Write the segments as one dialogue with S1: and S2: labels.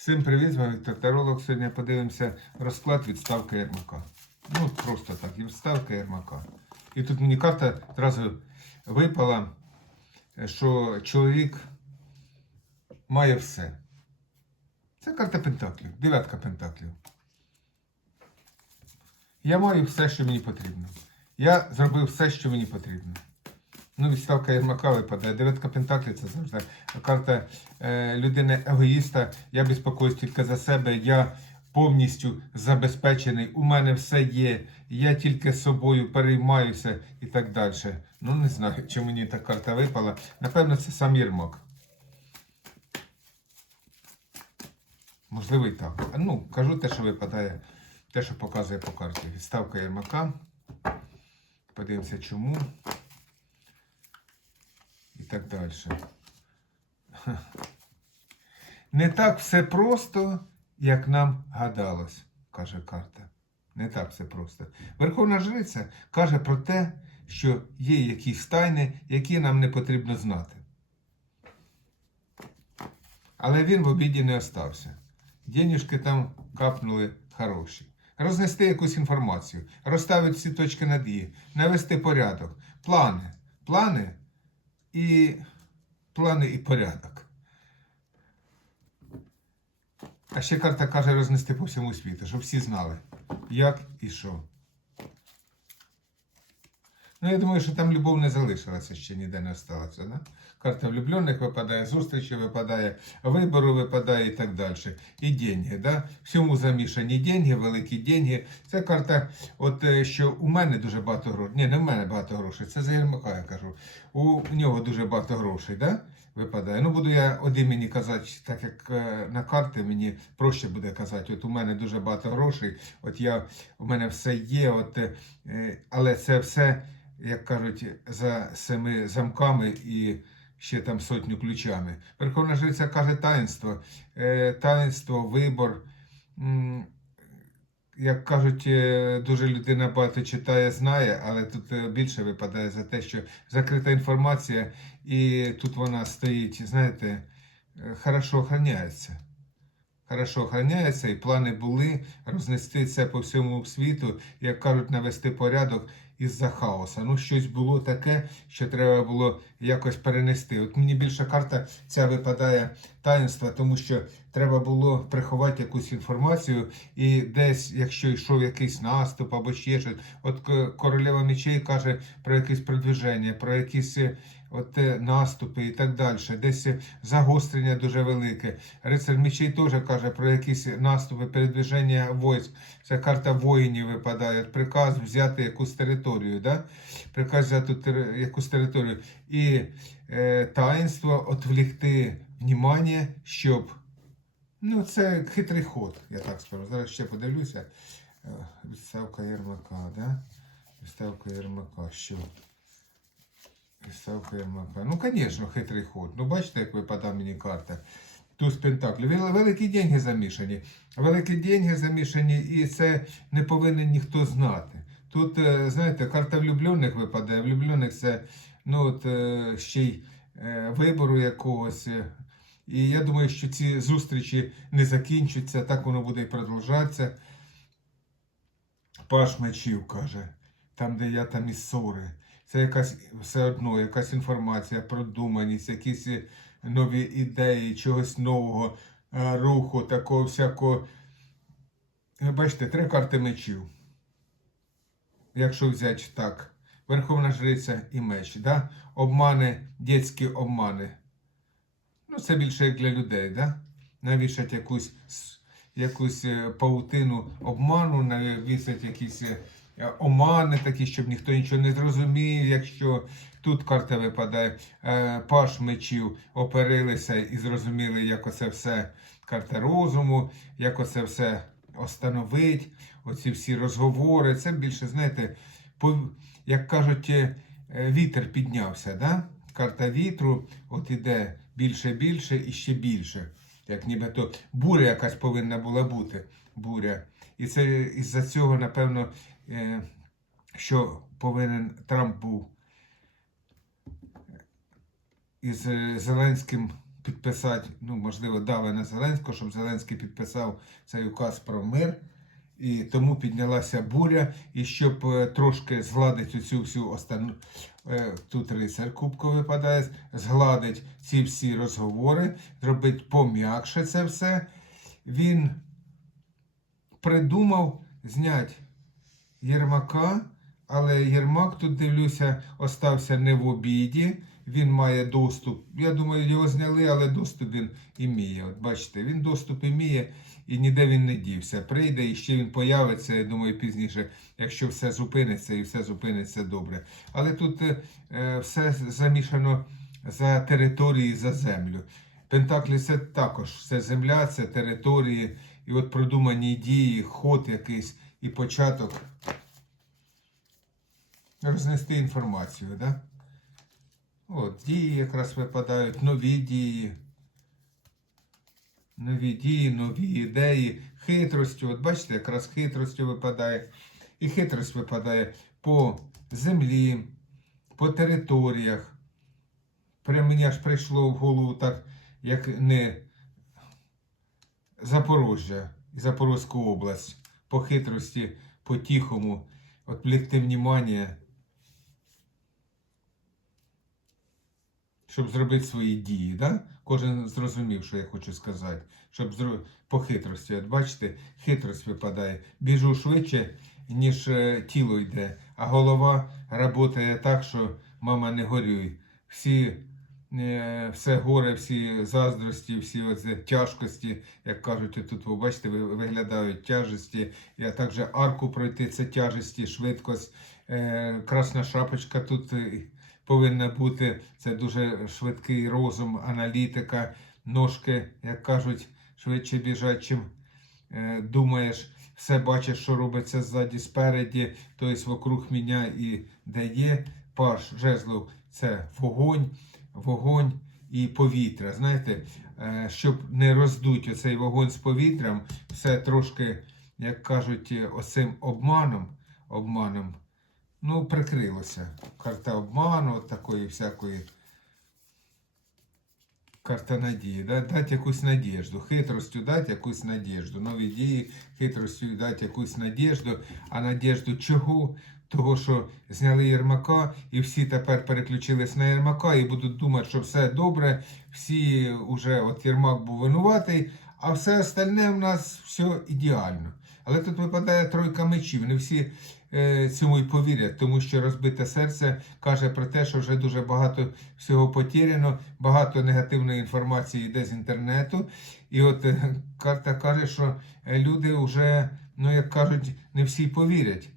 S1: Всім привіт, з вами Віктор Таролог. Сьогодні подивимося розклад відставки Єрмака. Ну, просто так, відставка Єрмака. І тут мені карта одразу випала, що чоловік має все. Це карта Пентаклів, дев'ятка Пентаклів. Я маю все, що мені потрібно. Я зробив все, що мені потрібно. Ну, відставка Єрмака випадає. Дев'ятка Пентаклів це завжди карта е, людини егоїста. Я безпокоюсь тільки за себе. Я повністю забезпечений. У мене все є. Я тільки собою переймаюся і так далі. Ну, не знаю, чи мені та карта випала. Напевно, це сам Єрмак. Можливо, і так. Ну, кажу те, що випадає, те, що показує по карті. Відставка Єрмака. Подивимося, чому. Так далі. Не так все просто, як нам гадалось, каже карта. Не так все просто. Верховна Жриця каже про те, що є якісь тайни, які нам не потрібно знати. Але він в обіді не остався. Денюжки там капнули хороші. Рознести якусь інформацію, розставити всі точки над «і», навести порядок, плани. Плани і плани і порядок. А ще карта каже рознести по всьому світу, щоб всі знали, як і що. Ну, я думаю, що там любов не залишилася, ще ніде не осталася. Да? Карта влюблених випадає, зустрічі випадає, вибору випадає і так далі. І деньги. Да? Всьому замішані деньги, великі деньги. Це карта, от е, що у мене дуже багато грошей. Ні, не в мене багато грошей, це за Єрмака, я кажу. У нього дуже багато грошей, да? випадає. Ну, буду я од імені казати, так як е, на карти мені проще буде казати. От у мене дуже багато грошей, от я, у мене все є, от, е, але це все, як кажуть, за семи замками і ще там сотню ключами. Верховна Жриця каже таїнство, е, таїнство, вибор. Як кажуть, е, дуже людина багато читає, знає, але тут е, більше випадає за те, що закрита інформація, і тут вона стоїть, знаєте, хорошо охороняється. Хорошо охороняється, і плани були рознести це по всьому світу, як кажуть, навести порядок із-за хаоса. Ну, щось було таке, що треба було якось перенести. От мені більша карта ця випадає таїнства, тому що треба було приховати якусь інформацію, і десь, якщо йшов якийсь наступ або ще щось, от королева мечей каже про якесь продвиження, про якісь е, от, е, наступи і так далі. Десь загострення дуже велике. Рицар мечей теж каже про якісь наступи, передвиження військ. Це карта воїнів випадає. Приказ взяти якусь територію. Да? Приказ взяти якусь територію. І е, таїнство отвлікти внимання, щоб. Ну, це хитрий ход, я так скажу. Зараз ще подивлюся. Е, Відставка Єрмака, да? Відставка Єрмака, що? Ну, звісно, хитрий ход. Ну, бачите, як випадає мені карта. Туз Пентаклів. Великі деньги замішані. Великі деньги замішані, і це не повинен ніхто знати. Тут, е, знаєте, карта влюблених випадає. Влюблених це ну, от, е, ще й е, вибору якогось. І я думаю, що ці зустрічі не закінчаться, так воно буде і продовжатися. Паш мечів каже, там, де я там і ссори. Це якась все одно, якась інформація, продуманість, якісь е, нові ідеї, чогось нового, е, руху, такого всякого. Бачите, три карти мечів. Якщо взяти так, Верховна Жриця і меч, да? обмани, дітські обмани. Ну, це більше як для людей, да? навішать якусь, якусь е, паутину обману, навісять якісь е, омани такі, щоб ніхто нічого не зрозумів, якщо тут карта випадає, е, паш мечів оперилися і зрозуміли, як оце все карта розуму, як оце все остановить, оці всі розговори. Це більше, знаєте, як кажуть, е, е, вітер піднявся, да? карта вітру, от іде більше, більше і ще більше. Як нібито буря якась повинна була бути. Буря. І це із-за цього, напевно, е, що повинен Трамп був із е, Зеленським підписати, ну, можливо, дави на Зеленського, щоб Зеленський підписав цей указ про мир. І тому піднялася буря, і щоб е, трошки згладити цю всю остану е, тут рицар кубко випадає, згладить ці всі розговори, зробить пом'якше це все. Він придумав зняти Єрмака, але Єрмак тут дивлюся, остався не в обіді. Він має доступ. Я думаю, його зняли, але доступ він іміє. От бачите, він доступ іміє і ніде він не дівся. Прийде і ще він появиться, я думаю, пізніше, якщо все зупиниться і все зупиниться добре. Але тут е, е, все замішано за території, за землю. Пентаклі це також це земля, це території, і от продумані дії, ход якийсь і початок рознести інформацію, да? От, дії якраз випадають, нові дії. Нові дії, нові ідеї, хитростю. От бачите, якраз хитростю випадає. І хитрость випадає по землі, по територіях. Прямо мені аж прийшло в голову так, як не Запорожжя і Запорозьку область. По хитрості, по тихому, отвлекти внимание, щоб зробити свої дії. Да? Кожен зрозумів, що я хочу сказати. Щоб зро... по хитрості. От бачите, хитрость випадає. Біжу швидше, ніж е, тіло йде, а голова працює так, що мама не горюй. Всі, все горе, всі заздрості, всі оце тяжкості, як кажуть, тут ви бачите, виглядають тяжесті. А також арку пройти це тяжесті, швидкость. Е, Красна шапочка тут е, повинна бути. Це дуже швидкий розум, аналітика, ножки, як кажуть, швидше біжать, чим е, думаєш. Все бачиш, що робиться ззаді, спереді, тобто вокруг мене і де є. Паш жезлов це вогонь, вогонь і повітря. Знаєте, е, щоб не роздуть оцей вогонь з повітрям, все трошки, як кажуть, оцим обманом, обманом, ну, прикрилося. Карта обману, такої всякої. Карта надії, да? дати якусь надіжду, хитростю дати якусь надіжду, нові дії, хитростю дати якусь надіжду, а надіжду чого? Того, що зняли Єрмака, і всі тепер переключились на Єрмака і будуть думати, що все добре, всі вже от Єрмак був винуватий, а все остальне в нас все ідеально. Але тут випадає тройка мечів. Не всі цьому й повірять, тому що розбите серце каже про те, що вже дуже багато всього потеряно, багато негативної інформації йде з інтернету. І от е, карта каже, що е, люди вже, ну як кажуть, не всі повірять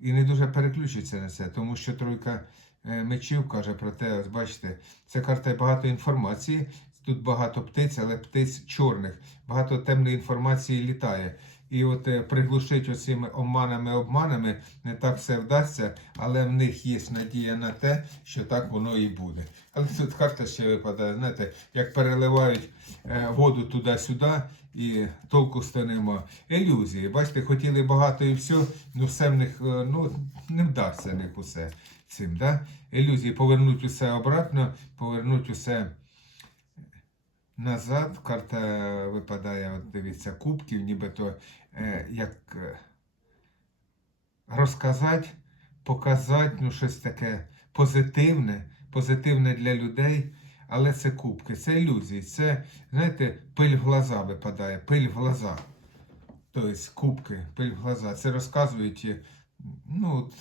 S1: і не дуже переключаться на це, тому що тройка е, мечів каже про те, ось бачите, це карта багато інформації. Тут багато птиць, але птиць чорних, багато темної інформації літає. І от е, приглушить оцими обманами, обманами не так все вдасться, але в них є надія на те, що так воно і буде. Але тут карта ще випадає, знаєте, як переливають е, воду туди-сюди, і толку нема. Ілюзії. Бачите, хотіли багато і все, ну все в них е, ну, не вдасться в них усе цим. Да? Ілюзії повернуть усе обратно, повернуть усе. Назад карта випадає, от дивіться, кубків, нібито як е, розказати, показати, ну щось таке позитивне, позитивне для людей, але це кубки, це ілюзії, це, знаєте, пиль в глаза випадає, пиль в глаза. Тобто кубки, пиль в глаза. Це розказують, е, ну, от,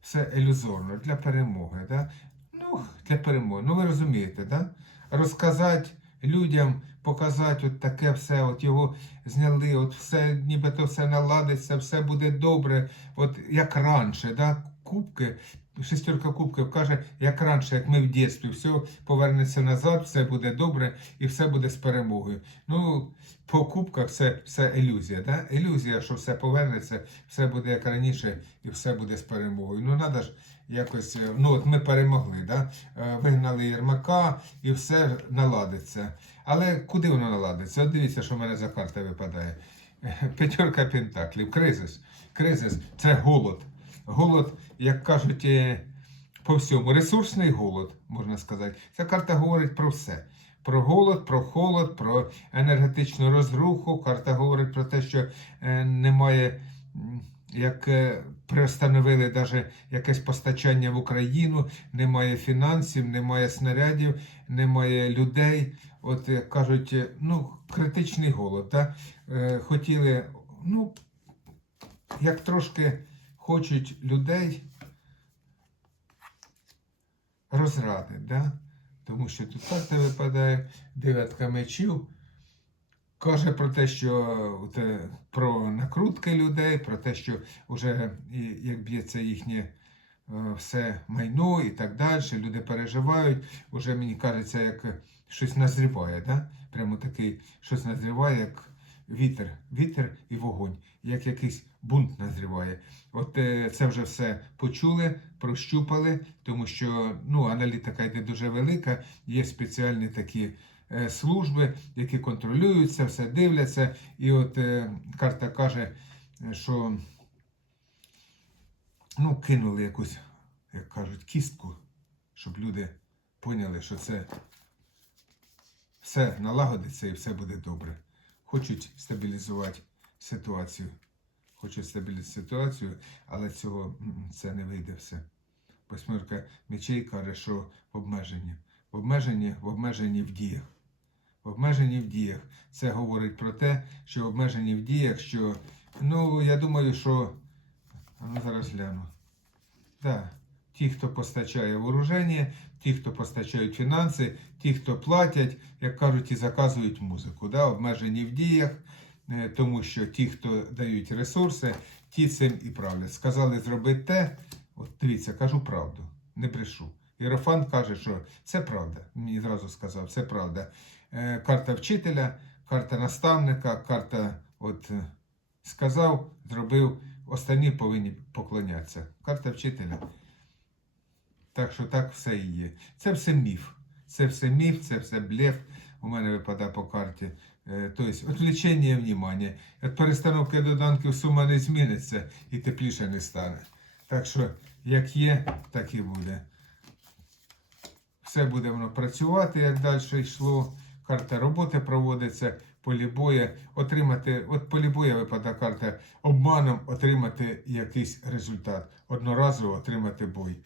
S1: все ілюзорно для перемоги. Да? Ну, для перемоги. Ну, ви розумієте, да? Розказати людям, показати от таке все, от його зняли, от все, нібито все наладиться, все буде добре, от як раніше, да? Кубки, шестерка кубків каже, як раніше, як ми в дитинстві, все повернеться назад, все буде добре і все буде з перемогою. Ну, по кубках це все ілюзія, да? Ілюзія, що все повернеться, все буде як раніше і все буде з перемогою. Ну, треба ж якось, е, ну от ми перемогли, да? Е, вигнали Єрмака і все наладиться. Але куди воно наладиться? От дивіться, що в мене за карта випадає. П'ятерка пентаклів, кризис. Кризис це голод. Голод, як кажуть, е, по всьому. Ресурсний голод, можна сказати. Ця карта говорить про все. Про голод, про холод, про енергетичну розруху. Карта говорить про те, що немає, як приостановили навіть якесь постачання в Україну, немає фінансів, немає снарядів, немає людей. От кажуть, е, ну, критичний голод. Да? Е, хотіли, ну, як трошки хочуть людей розради, да? тому що тут карта випадає, дев'ятка мечів. Каже про те, що про накрутки людей, про те, що вже як б'ється їхнє е, все майно і так далі. Люди переживають. Уже мені кажеться, як щось назріває. Да? Прямо такий щось назріває, як вітер, вітер і вогонь, як якийсь бунт назріває. От е, це вже все почули, прощупали, тому що ну, аналітика йде дуже велика, є спеціальні такі служби, які контролюють це, все дивляться. І от е, карта каже, е, що ну, кинули якусь, як кажуть, кістку, щоб люди поняли, що це все налагодиться і все буде добре. Хочуть стабілізувати ситуацію. Хочуть стабілізувати ситуацію, але цього це не вийде все. Восьмерка мечей каже, що в обмеженні. В обмеженні, в обмеженні в діях. В обмеженні в діях. Це говорить про те, що обмежені в діях, що, ну, я думаю, що. А ну зараз гляну. Так. Ті, хто постачає вооруження, ті, хто постачають фінанси, ті, хто платять, як кажуть, і заказують музику. Да? Обмежені в діях, е, тому що ті, хто дають ресурси, ті цим і правлять. Сказали зробити те, от дивіться, кажу правду, не брешу. Єрофан каже, що це правда. Мені зразу сказав, це правда. Е, Карта вчителя, карта наставника, карта от е, сказав, зробив, останні повинні поклонятися. Карта вчителя. Так що так все і є. Це все міф. Це все міф, це все блеф. У мене випадає по карті. Е, Тобто, відвлечення внимання. Від перестановки доданків сума не зміниться і тепліше не стане. Так що, як є, так і буде. Все буде воно працювати, як далі йшло. Карта роботи проводиться, полібоя. Отримати, от полі бою випадає карта обманом отримати якийсь результат. Одноразово отримати бой.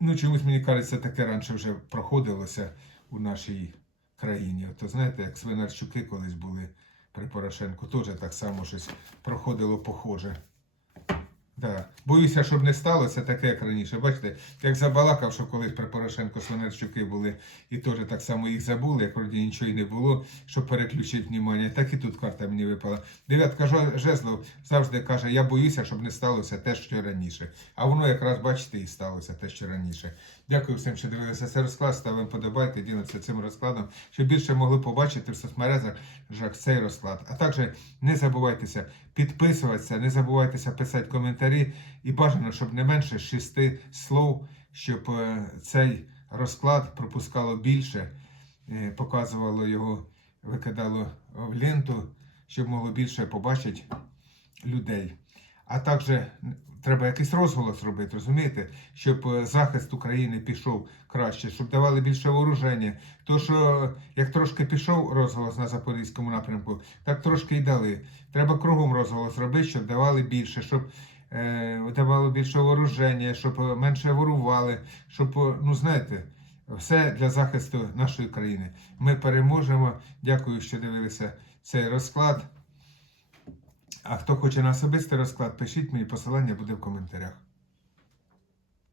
S1: Ну, чомусь мені кажеться, таке раніше вже проходилося у нашій країні. То знаєте, як Свинарчуки колись були при Порошенку, теж так само щось проходило похоже. Да. Боюся, щоб не сталося таке, як раніше. Бачите, як забалакав, що колись при Порошенко Свинарчуки були і теж так само їх забули, як вроді нічого й не було, щоб переключити внимання. Так і тут карта мені випала. Дев'ятка жезлов завжди каже, я боюся, щоб не сталося те, що раніше. А воно якраз, бачите, і сталося те, що раніше. Дякую всім, що дивилися цей розклад. Ставимо подобайки, ділимося цим розкладом, щоб більше могли побачити в соцмережах жах, цей розклад. А також не забувайтеся підписуватися, не забувайтеся писати коментарі і бажано, щоб не менше шести слов, щоб е, цей розклад пропускало більше, е, показувало його, викидало в ленту, щоб могло більше побачити людей. А також треба якийсь розголос робити, розумієте, щоб е, захист України пішов краще, щоб давали більше вооруження. То що як трошки пішов розголос на Запорізькому напрямку, так трошки й дали. Треба кругом розголос робити, щоб давали більше, щоб е, давало більше вооруження, щоб е, менше ворували, щоб, е, ну знаєте, все для захисту нашої країни. Ми переможемо. Дякую, що дивилися цей розклад. А хто хоче на особистий розклад, пишіть мені посилання буде в коментарях.